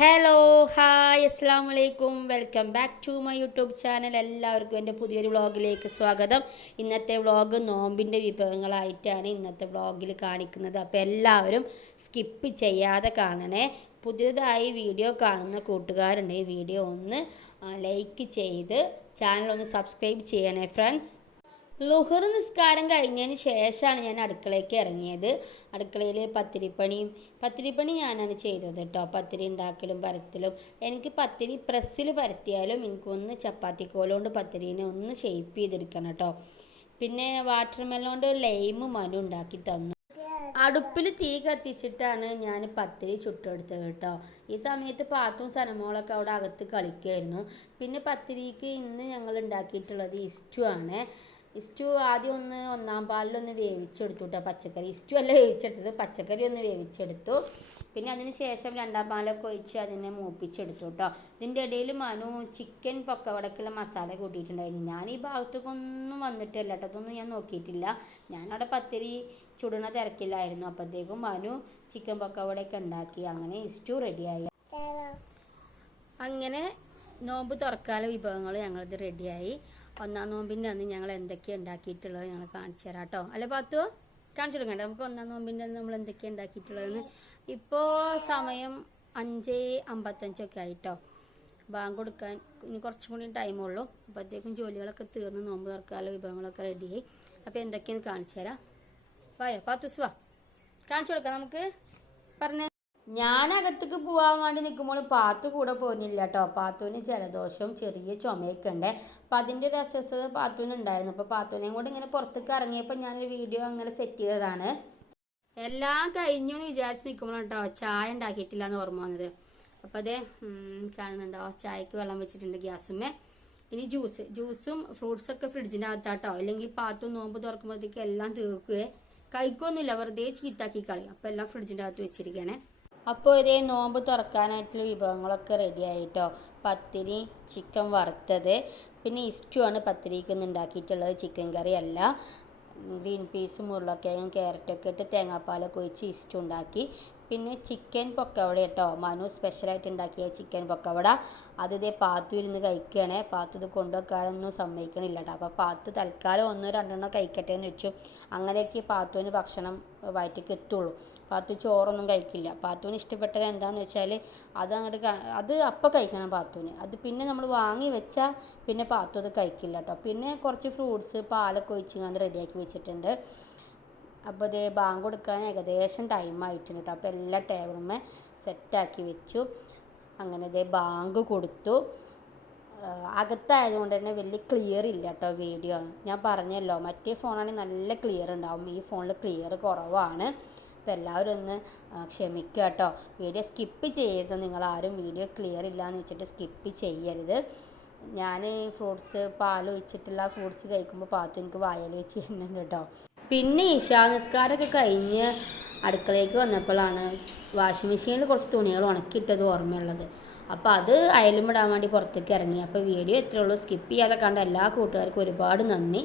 Hello hi അസ്സാം വലൈക്കും welcome back to my YouTube channel എല്ലാവർക്കും എന്റെ പുതിയൊരു വ്ളോഗിലേക്ക് സ്വാഗതം. ഇന്നത്തെ വ്ളോഗ് നോമ്പിന്റെ വിഭവങ്ങളായിട്ടാണ് ഇന്നത്തെ വ്ളോഗിൽ കാണിക്കുന്നത്. അപ്പോൾ എല്ലാവരും സ്കിപ്പ് ചെയ്യാതെ കാണണേ. പുതിയതായി വീഡിയോ കാണുന്ന കൂട്ടുകാരുണ്ടെങ്കിൽ വീഡിയോ ഒന്ന് ലൈക്ക് ചെയ്ത് ചാനൽ ഒന്ന് സബ്സ്ക്രൈബ് ചെയ്യണേ ഫ്രണ്ട്സ് ലുഹർ നിസ്കാരം കഴിഞ്ഞതിന് ശേഷമാണ് ഞാൻ അടുക്കളയ്ക്ക് ഇറങ്ങിയത്. അടുക്കളയിൽ പത്തിരിപ്പണിയും പത്തിരിപ്പണി ഞാനാണ് ചെയ്തത് കേട്ടോ. പത്തിരി ഉണ്ടാക്കലും പരത്തലും. എനിക്ക് പത്തിരി പ്രസ്സിൽ പരത്തിയാലും എനിക്കൊന്ന് ചപ്പാത്തിക്കോലുകൊണ്ട് പത്തിരീനെ ഒന്ന് ഷെയ്പ്പ് ചെയ്തെടുക്കണം കേട്ടോ. പിന്നെ വാട്ടർ മെല്ലോണ്ട് ലൈമ് മനു ഉണ്ടാക്കി തന്നു. അടുപ്പിൽ തീ കത്തിച്ചിട്ടാണ് ഞാൻ പത്തിരി ചുട്ടെടുത്തത് കേട്ടോ. ഈ സമയത്ത് പാത്തും സനമോളൊക്കെ അവിടെ അകത്ത് കളിക്കുമായിരുന്നു പിന്നെ പത്തിരിക്ക് ഇന്ന് ഞങ്ങൾ ഉണ്ടാക്കിയിട്ടുള്ളത് ഇസ്റ്റു ആണ്. ഇസ്റ്റു ആദ്യം ഒന്ന് ഒന്നാം പാലിലൊന്ന് വേവിച്ചെടുത്തു കേട്ടോ പച്ചക്കറി. ഇസ്റ്റു അല്ല വേവിച്ചെടുത്തത് പച്ചക്കറി ഒന്ന് വേവിച്ചെടുത്തു. പിന്നെ അതിന് ശേഷം രണ്ടാം പാലൊക്കെ ഒഴിച്ച് അതിനെ മൂപ്പിച്ചെടുത്തു കേട്ടോ ഇതിന്റെ ഇടയിൽ മനു ചിക്കൻ പൊക്കവടക്കുള്ള മസാല കൂട്ടിയിട്ടുണ്ടായിരുന്നു. ഞാൻ ഈ ഭാഗത്തേക്കൊന്നും വന്നിട്ടില്ല കേട്ടോ അതൊന്നും ഞാൻ നോക്കിയിട്ടില്ല. ഞാനവിടെ പത്തിരി ചുടണ തിരക്കില്ലായിരുന്നു അപ്പോഴത്തേക്കും മനു ചിക്കൻ പൊക്കവടയൊക്കെ ഉണ്ടാക്കി. അങ്ങനെ ഇസ്റ്റു റെഡിയായി അങ്ങനെ നോമ്പ് തുറക്കാല വിഭവങ്ങൾ ഞങ്ങളിത് റെഡിയായി ഒന്നാം നോമ്പിന്റെ അന്ന് ഞങ്ങൾ എന്തൊക്കെയാണ് ഉണ്ടാക്കിയിട്ടുള്ളത് ഞങ്ങൾ കാണിച്ചു തരാം കേട്ടോ. അല്ല പാത്തു? കാണിച്ചു കൊടുക്കണ്ട. നമുക്ക് ഒന്നാം നോമ്പിന്റെ അന്ന് നമ്മൾ എന്തൊക്കെയാണ് ഉണ്ടാക്കിയിട്ടുള്ളതെന്ന് ഇപ്പോൾ സമയം അഞ്ച് അമ്പത്തഞ്ചൊക്കെ ആയിട്ടോ ബാങ്ക് കൊടുക്കാൻ ഇനി കുറച്ചും കൂടി ടൈമുള്ളൂ അപ്പോഴത്തേക്കും ജോലികളൊക്കെ തീർന്ന് നോമ്പ് തുറക്കാനുള്ള വിഭവങ്ങളൊക്കെ റെഡിയായി. അപ്പോൾ എന്തൊക്കെയാണ് കാണിച്ചു തരാം. വായോ പാത്തൂസ് വാ കാണിച്ചു കൊടുക്കാം നമുക്ക്. പറഞ്ഞേ. ഞാൻ അകത്തേക്ക് പോകാൻ വേണ്ടി നിൽക്കുമ്പോൾ പാത്തു കൂടെ പോകുന്നില്ല കേട്ടോ. പാത്തുവിന് ജലദോഷവും ചെറിയ ചുമയൊക്കെ ഉണ്ട്. അപ്പം അതിന്റെ ഒരു അസ്വസ്ഥത പാത്തുവിന് ഉണ്ടായിരുന്നു. അപ്പോൾ പാത്തുവിനെയും കൂടെ ഇങ്ങനെ പുറത്തേക്ക് ഇറങ്ങിയപ്പോൾ ഞാനൊരു വീഡിയോ അങ്ങനെ സെറ്റ് ചെയ്തതാണ്. എല്ലാം കഴിഞ്ഞു എന്ന് വിചാരിച്ച് നിൽക്കുമ്പോൾ കേട്ടോ ചായ ഉണ്ടാക്കിയിട്ടില്ല എന്ന് ഓർമ്മ വന്നത്. അപ്പോൾ അതെ കാണുന്നുണ്ടോ? ചായക്ക് വെള്ളം വെച്ചിട്ടുണ്ട് ഗ്യാസുമേ ഇനി ജ്യൂസ് ജ്യൂസും ഫ്രൂട്ട്സൊക്കെ ഫ്രിഡ്ജിന്റെ അകത്താട്ടോ അല്ലെങ്കിൽ പാത്തും നോമ്പ് തുറക്കുമ്പോഴത്തേക്ക് എല്ലാം തീർക്കുകയെ കഴിക്കൊന്നുമില്ല വെറുതെ ചീത്താക്കി കളയും. അപ്പോൾ എല്ലാം ഫ്രിഡ്ജിന്റെ അകത്ത് വെച്ചിരിക്കുകയാണേ അപ്പോൾ ഇതേ നോമ്പ് തുറക്കാനായിട്ടുള്ള വിഭവങ്ങളൊക്കെ റെഡി ആയിട്ടോ? പത്തിരി ചിക്കൻ വറുത്തത്. പിന്നെ ഇസ്റ്റു ആണ് പത്തിരിക്ക് ഉണ്ടാക്കിയിട്ടുള്ളത് ചിക്കൻ കറി അല്ല. ഗ്രീൻ പീസും ഉരുളക്കിഴങ്ങും ക്യാരറ്റൊക്കെ ഇട്ട് തേങ്ങാപ്പാലൊക്കെ ഒഴിച്ച് ഇസ്റ്റു ഉണ്ടാക്കി. പിന്നെ ചിക്കൻ പൊക്കവട കേട്ടോ. മനു സ്പെഷ്യലായിട്ട് ഉണ്ടാക്കിയ ചിക്കൻ പൊക്കവട. അത് ഇതേ പാത്തു ഇരുന്ന് കഴിക്കുകയാണേ പാത്തു ഇത് കൊണ്ടുവെക്കാനൊന്നും സമ്മതിക്കണില്ല കേട്ടോ അപ്പോൾ പാത്തു തൽക്കാലം ഒന്നോ രണ്ടെണ്ണോ കഴിക്കട്ടെ എന്ന് വെച്ചു. അങ്ങനെയൊക്കെ പാത്തുവിന് ഭക്ഷണം വയറ്റിക്ക് എത്തുള്ളൂ. പാത്തു ചോറൊന്നും കഴിക്കില്ല. പാത്തുവിന് ഇഷ്ടപ്പെട്ടത് എന്താണെന്ന് വെച്ചാൽ അത് അങ്ങോട്ട് അത് അപ്പം കഴിക്കണം പാത്തുവിന്. അത് പിന്നെ നമ്മൾ വാങ്ങി വെച്ചാൽ പിന്നെ പാത്തു അത് കഴിക്കില്ല കേട്ടോ പിന്നെ കുറച്ച് ഫ്രൂട്ട്സ് പാലൊക്കെ ഒഴിച്ച് റെഡിയാക്കി വെച്ചിട്ടുണ്ട്. അപ്പോൾ ഇത് ബാങ്ക് കൊടുക്കാൻ ഏകദേശം ടൈം ആയിട്ടുണ്ട് കേട്ടോ അപ്പോൾ എല്ലാ ടേബിളുമേ സെറ്റാക്കി വെച്ചു. അങ്ങനെ ഇതേ ബാങ്ക് കൊടുത്തു. അകത്തായതുകൊണ്ട് തന്നെ വലിയ ക്ലിയർ ഇല്ല കേട്ടോ വീഡിയോ ഞാൻ പറഞ്ഞല്ലോ മറ്റേ ഫോണാണെങ്കിൽ നല്ല ക്ലിയർ ഉണ്ടാവും. ഈ ഫോണിൽ ക്ലിയർ കുറവാണ്. അപ്പോൾ എല്ലാവരും ഒന്ന് ക്ഷമിക്കുക കേട്ടോ വീഡിയോ സ്കിപ്പ് ചെയ്യരുത്. നിങ്ങൾ ആരും വീഡിയോ ക്ലിയർ ഇല്ല എന്ന് വെച്ചിട്ട് സ്കിപ്പ് ചെയ്യരുത്. ഞാൻ ഫ്രൂട്ട്സ് പാൽ ഒഴിച്ചിട്ടുള്ള ഫ്രൂട്ട്സ് കഴിക്കുമ്പോൾ പാത്തു എനിക്ക് വായൽ വെച്ച് തരുന്നുണ്ട് കേട്ടോ പിന്നെ ഇഷാ നിസ്കാരമൊക്കെ കഴിഞ്ഞ് അടുക്കളയിലേക്ക് വന്നപ്പോഴാണ് വാഷിംഗ് മെഷീനിൽ കുറച്ച് തുണികൾ ഉണക്കിയിട്ടത് ഓർമ്മയുള്ളത്. അപ്പോൾ അത് അയലും വേണ്ടി പുറത്തേക്ക് ഇറങ്ങി. അപ്പോൾ വീഡിയോ എത്രയുള്ളൂ സ്കിപ്പ് ചെയ്യാതെ കണ്ട എല്ലാ കൂട്ടുകാർക്കും ഒരുപാട് നന്ദി.